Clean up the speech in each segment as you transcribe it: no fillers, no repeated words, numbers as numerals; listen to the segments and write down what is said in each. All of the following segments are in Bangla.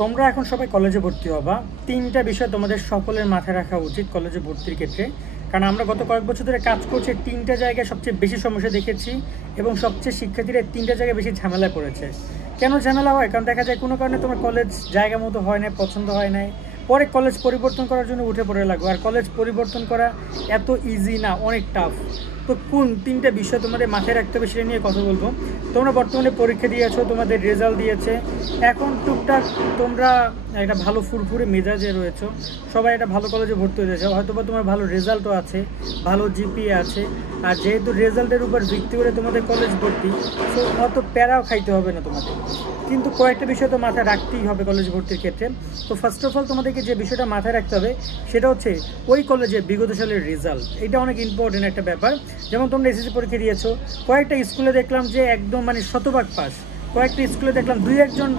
তোমরা এখন সবাই কলেজে ভর্তি হবা। তিনটা বিষয় তোমাদের সকলের মাথায় রাখা উচিত কলেজে ভর্তির ক্ষেত্রে। কারণ আমরা গত কয়েক বছর ধরে কাজ করছি, তিনটা জায়গায় সবচেয়ে বেশি সমস্যা দেখেছি এবং সবচেয়ে শিক্ষার্থীরা তিনটা জায়গায় বেশি ঝামেলায় পড়েছে। কেন ঝামেলা হয়? কারণ দেখা যায় কোনো কারণে তোমার কলেজ জায়গা মতো হয় না, পছন্দ হয় নাই, পরে কলেজ পরিবর্তন করার জন্য উঠে পড়ে লাগবে। আর কলেজ পরিবর্তন করা এত ইজি না, অনেক টাফ। তো কোন তিনটা বিষয় তোমাদের মাথায় রাখতে হবে সেটা নিয়ে কথা বলবো। তোমরা বর্তমানে পরীক্ষা দিয়েছো, তোমাদের রেজাল্ট দিয়েছে, এখন টুকটাক তোমরা একটা ভালো ফুরফুরে মেজাজে রয়েছো, সবাই একটা ভালো কলেজে ভর্তি হয়ে যাচ্ছে, হয়তো বা তোমার ভালো রেজাল্টও আছে, ভালো জিপিএ আছে। আর যেহেতু রেজাল্টের উপর ভিত্তি করে তোমাদের কলেজ ভর্তি, তো অত প্যারাও খাইতে হবে না তোমাদের। কিন্তু কয়েকটা বিষয় তো মাথায় রাখতেই হবে কলেজ ভর্তির ক্ষেত্রে। তো ফার্স্ট অফ অল তোমাদেরকে যে বিষয়টা মাথায় রাখতে হবে সেটা হচ্ছে ওই কলেজে বিগত সালের রেজাল্ট। এটা অনেক ইম্পর্টেন্ট একটা ব্যাপার। যেমন তোমরা এসএসসি পরীক্ষা দিয়েছো, কয়েকটা স্কুলে দেখলাম যে একদম মানে শতভাগ পাস, কয়েকটা স্কুলে দেখলাম দুই একজন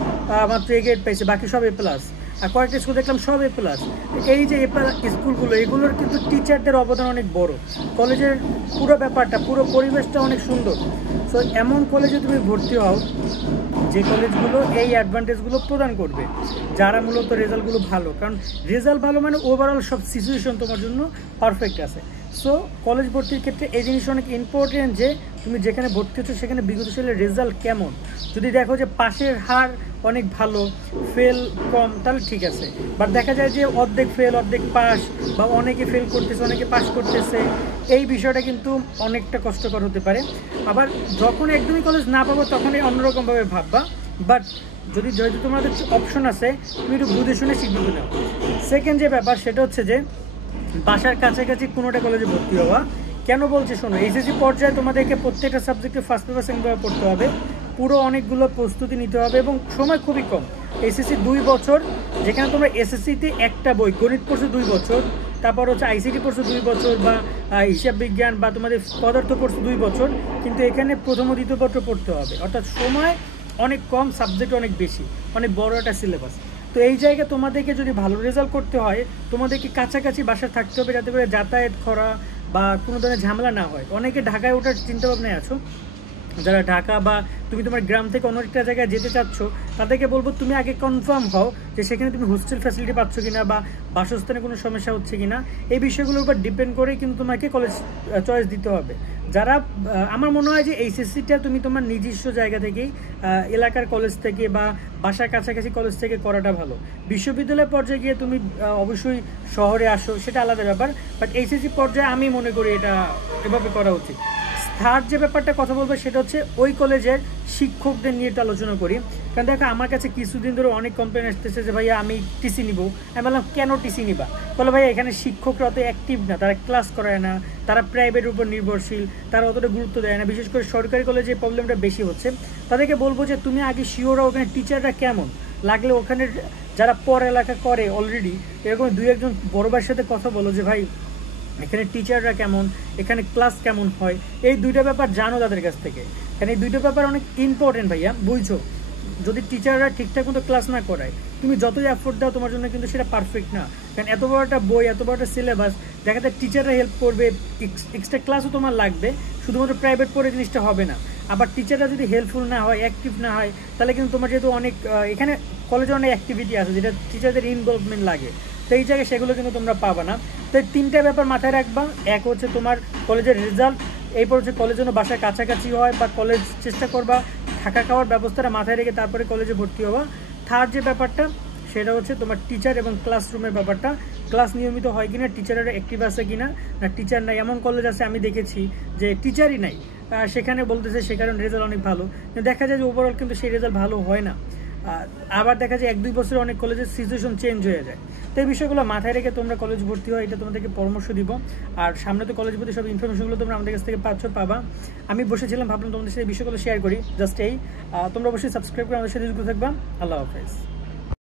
মাত্র এ গ্রেড পাইছে, বাকি সব এ প্লাস। আর কয়েকটা স্কুল দেখলাম সব এ প্লাস। এই যে এ প্লাস স্কুলগুলো, এগুলোর কিন্তু টিচারদের অবদান অনেক বড়। কলেজের পুরো ব্যাপারটা, পুরো পরিবেশটা অনেক সুন্দর। সো এমন কলেজে তুমি ভর্তি হও যে কলেজগুলো এই অ্যাডভান্টেজগুলো প্রদান করবে, যারা মূলত রেজাল্টগুলো ভালো। কারণ রেজাল্ট ভালো মানে ওভারঅল সব সিচুয়েশন তোমার জন্য পারফেক্ট আছে। সো কলেজ ভর্তির ক্ষেত্রে এই জিনিসটা অনেক ইম্পর্টেন্ট যে তুমি যেখানে ভর্তি হচ্ছ সেখানে বিগত সালের রেজাল্ট কেমন। যদি দেখো যে পাশের হার অনেক ভালো, ফেল কম, তাহলে ঠিক আছে। বাট দেখা যায় যে অর্ধেক ফেল অর্ধেক পাস, বা অনেকে ফেল করতেছে অনেকে পাস করতেছে, এই বিষয়টা কিন্তু অনেকটা কষ্টকর হতে পারে। আবার যখন একদমই কলেজ না পাবো তখনই অন্যরকমভাবে ভাববা। বাট যেহেতু তোমাদের অপশন আছে, তুমি একটু বুঝে শুনে সিদ্ধান্ত নাও। সেকেন্ড যে ব্যাপার সেটা হচ্ছে যে বাসার কাছাকাছি কোনোটা কলেজে ভর্তি হওয়া। কেন বলছি শোনো, এইচএসসি পর্যায়ে তোমাদেরকে প্রত্যেকটা সাবজেক্টে ফার্স্ট পেপার সেকেন্ড পেপার পড়তে হবে, পুরো অনেকগুলো প্রস্তুতি নিতে হবে এবং সময় খুবই কম। এসএসসি 2 বছর, যেখানে তোমরা এসএসসিতে একটা বই গণিত পড়ছো 2 বছর, তারপর হচ্ছে আইসিটি পড়ছো 2 বছর, বা হিসাব বিজ্ঞান বা তোমাদের পদার্থ পড়ছো 2 বছর, কিন্তু এখানে প্রথম ও দ্বিতীয় পত্র পড়তে হবে। অর্থাৎ সময় অনেক কম, সাবজেক্ট অনেক বেশি, অনেক বড় একটা সিলেবাস। তো এই জায়গায় তোমাদেরকে যদি ভালো রেজাল্ট করতে হয়, তোমাদেরকে কাছাকাছি বাসায় থাকতে হবে, যাতে করে যাতায়াত করা বা কোনো ধরনের ঝামেলা না হয়। অনেকে ঢাকায় ওঠার চিন্তাভাবনায় আছো, যারা ঢাকা বা তুমি তোমার গ্রাম থেকে অন্য একটা জায়গায় যেতে চাচ্ছ, তাদেরকে বলবো তুমি আগে কনফার্ম হও যে সেখানে তুমি হোস্টেল ফ্যাসিলিটি পাচ্ছ কিনা বা বাসস্থানে কোনো সমস্যা হচ্ছে কিনা। এই বিষয়গুলোর উপর ডিপেন্ড করে কিন্তু তোমাকে কলেজ চয়েস দিতে হবে। যারা আমার মনে হয় যে এইচএসসিটা তুমি তোমার নিজস্ব জায়গা থেকেই, এলাকার কলেজ থেকে বা বাসার কাছাকাছি কলেজ থেকে করাটা ভালো। বিশ্ববিদ্যালয় পর্যায়ে গিয়ে তুমি অবশ্যই শহরে আসো, সেটা আলাদা ব্যাপার। বাট এইচএসসি পর্যায়ে আমি মনে করি এটা এভাবে করা উচিত। থার্ড যে ব্যাপারটা কথা বলবো সেটা হচ্ছে ওই কলেজের শিক্ষকদের নিয়ে একটু আলোচনা করি। কারণ দেখো, আমার কাছে কিছুদিন ধরে অনেক কমপ্লেন আসতেছে যে ভাইয়া আমি টিসি নিব। আমি বললাম কেন টিসি নিবা? বলো ভাইয়া এখানে শিক্ষকরা অত অ্যাক্টিভ না, তারা ক্লাস করায় না, তারা প্রাইভেটের উপর নির্ভরশীল, তারা অতটা গুরুত্ব দেয় না। বিশেষ করে সরকারি কলেজে এই প্রবলেমটা বেশি হচ্ছে। তাদেরকে বলবো যে তুমি আগে শিওরা ওখানে টিচাররা কেমন, লাগলে ওখানে যারা পড়ালেখা করে অলরেডি এরকম 2-1 বড় ভাইয়ের সাথে কথা বলো যে ভাই এখানে টিচাররা কেমন, এখানে ক্লাস কেমন হয়, এই দুইটা ব্যাপার জানো তাদের কাছ থেকে। কারণ এই দুইটা ব্যাপার অনেক ইম্পর্টেন্ট ভাইয়া, বুঝছো? যদি টিচাররা ঠিকঠাক মতো ক্লাস না করায়, তুমি যতই এফোর্ট দাও তোমার জন্য কিন্তু সেটা পারফেক্ট না। কারণ এত বড় একটা বই, এত বড় একটা সিলেবাস, দেখা যায় টিচাররা হেল্প করবে, এক্সট্রা ক্লাসও তোমার লাগবে, শুধুমাত্র প্রাইভেট পড়ে জিনিসটা হবে না। আবার টিচাররা যদি হেল্পফুল না হয়, অ্যাক্টিভ না হয়, তাহলে কিন্তু তোমার যেহেতু অনেক এখানে কলেজে অনেক অ্যাক্টিভিটি আছে যেটা টিচারদের ইনভলভমেন্ট লাগে, তো এই জায়গায় সেগুলো কিন্তু তোমরা পাবা না। তো এই তিনটা ব্যাপার মাথায় রাখবা। এক হচ্ছে তোমার কলেজের রেজাল্ট, এরপর হচ্ছে কলেজ যেন বাসার কাছাকাছি হয়, বা কলেজ চেষ্টা করবা থাকা খাওয়ার ব্যবস্থাটা মাথায় রেখে তারপরে কলেজে ভর্তি হওয়া। থার্ড যে ব্যাপারটা সেটা হচ্ছে তোমার টিচার এবং ক্লাসরুমের ব্যাপারটা, ক্লাস নিয়মিত হয় কিনা, টিচাররা অ্যাক্টিভ আছে কিনা। না টিচার নাই, এমন কলেজ আছে আমি দেখেছি যে টিচারই নাই, সেখানে বলতেছে সেখানে রেজাল্ট অনেক ভালো, কিন্তু দেখা যায় যে ওভারঅল কিন্তু সেই রেজাল্ট ভালো হয় না। আবার দেখা যায় 1-2 বছরে অনেক কলেজের সিচুয়েশন চেঞ্জ হয়ে যায়। তো এই বিষয়গুলো মাথায় রেখে তোমরা কলেজ ভর্তি হয়, এটা তোমাদেরকে পরামর্শ দিব। আর সামনে তো কলেজ ভর্তি সব ইনফরমেশনগুলো তোমরা আমাদের কাছ থেকে পাবা। আমি বসেছিলাম, ভাবলাম তোমাদের সাথে এই বিষয়গুলো শেয়ার করি, জাস্ট এই। তোমরা অবশ্যই সাবস্ক্রাইব করে আমাদের সাথে যুক্ত থাকবা। আল্লাহ হাফেজ।